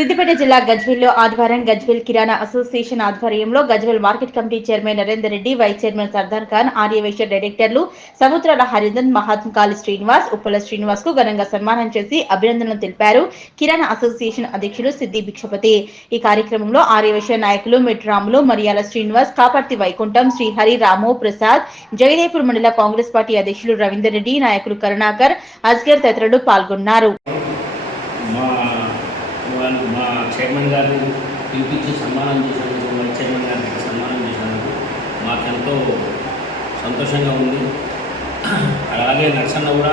సిద్దిపేట జిల్లా గజ్వేల్లో ఆదివారం గజ్వేల్ కిరాణా అసోసియేషన్ ఆధ్వర్యంలో Gajwel market committee chairman Narender Reddy vice chairman Sardar Khan Aryavysya డైరెక్టర్లు సముద్రాల హరిధన్ మహాత్మకాళి శ్రీనివాస్ ఉప్పల శ్రీనివాస్కు ఘనంగా సన్మానం చేసి అభినందనలు తెలిపారు. కిరాణా అసోసియేషన్ అధ్యక్షులు సిద్ది భిక్షపతి. ఈ కార్యక్రమంలో ఆర్యవైశ్య నాయకులు మెట్రాములు మరియాల శ్రీనివాస్ కాపర్తి వైకుంఠం శ్రీహరి రాము ప్రసాద్ జగదేపూర్ మండల కాంగ్రెస్ పార్టీ అధ్యక్షులు రవీందర్ రెడ్డి నాయకులు కరుణాకర్ అస్గర్ తదితరులు పాల్గొన్నారు. వాళ్ళు మా చైర్మన్ గారిని పిలిపించి సన్మానం చేసినందుకు వైస్ చైర్మన్ గారికి సన్మానం చేసినందుకు మాకెంతో సంతోషంగా ఉంది. అలాగే నర్సన్న కూడా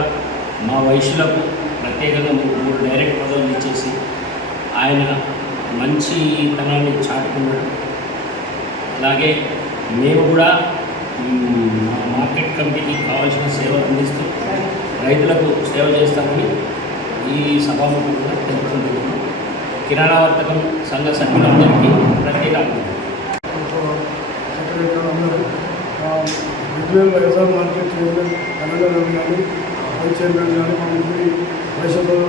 మా వయసులకు ప్రత్యేకంగా మూడు మూడు డైరెక్ట్ పదవులు ఇచ్చేసి ఆయన మంచితనాన్ని చాటుకున్నాడు. అలాగే మేము కూడా మా మార్కెట్ కమిటీకి కావాల్సిన సేవలు అందిస్తూ రైతులకు సేవ చేస్తామని ఈ సభాముఖంగా తెలుపుకుంటున్నాను కిరాణా వర్తకం సంఘ సభ్యులందరికీ ప్రత్యేక అభినందనలు. వ్యవసాయ market chairman Kannada Ravi vice chairman మా ముగ్గురి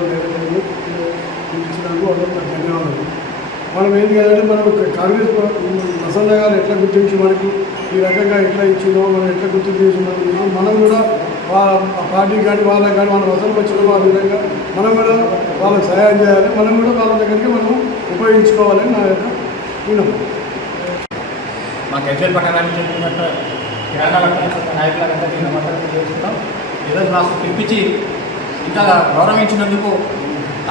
డైరెక్టర్లు అందరూ ధన్యవాదాలు మనం ఏం చేయాలంటే మనం కాంగ్రెస్ ప్రసన్న గారు ఎట్లా గుర్తించి మనకు ఈ రకంగా ఎట్లా ఇచ్చిందో మనం ఎట్లా గుర్తింపు చేసిందో మనం కూడా వా- ఆ కానీ వాళ్ళకి కానీ మన అసలు వచ్చిన ఆ విధంగా మనం కూడా వాళ్ళకి సహాయం చేయాలి. మనం కూడా వాళ్ళ దగ్గరికి మనం ఉపయోగించుకోవాలని నా యొక్క విన్నపం మా గజ్వేల్ పట్టణానికి చెందినట్టు కిరాణా నాయకులంతా సంఘ నాయకులందరికీ చేస్తున్నాం. ఈరోజు మాకు పిలిపించి ఇంత గౌరవించినందుకు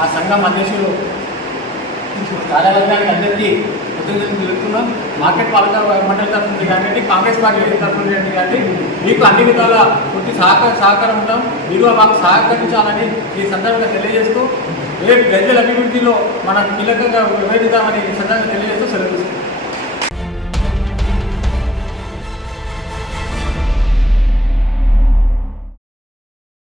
ఆ సంఘం అధ్యక్షులు కార్యవర్గానికి అందరికీ కృతజ్ఞతలు తెలుపుతున్నాం. మార్కెట్ పాలక మండలి తరఫు నుండి కానీ కాంగ్రెస్ పార్టీ తరఫు నుండి కానీ మీకు అన్ని విధాల పూర్తి సహకార సహకారం ఉంటాం. మీరు మాకు సహకరించాలని ఈ సందర్భంగా తెలియజేస్తూ రేపు ప్రజల అభివృద్ధిలో మనం కీలకంగా వివరిద్దామని ఈ సందర్భంగా తెలియజేస్తూ సెలవు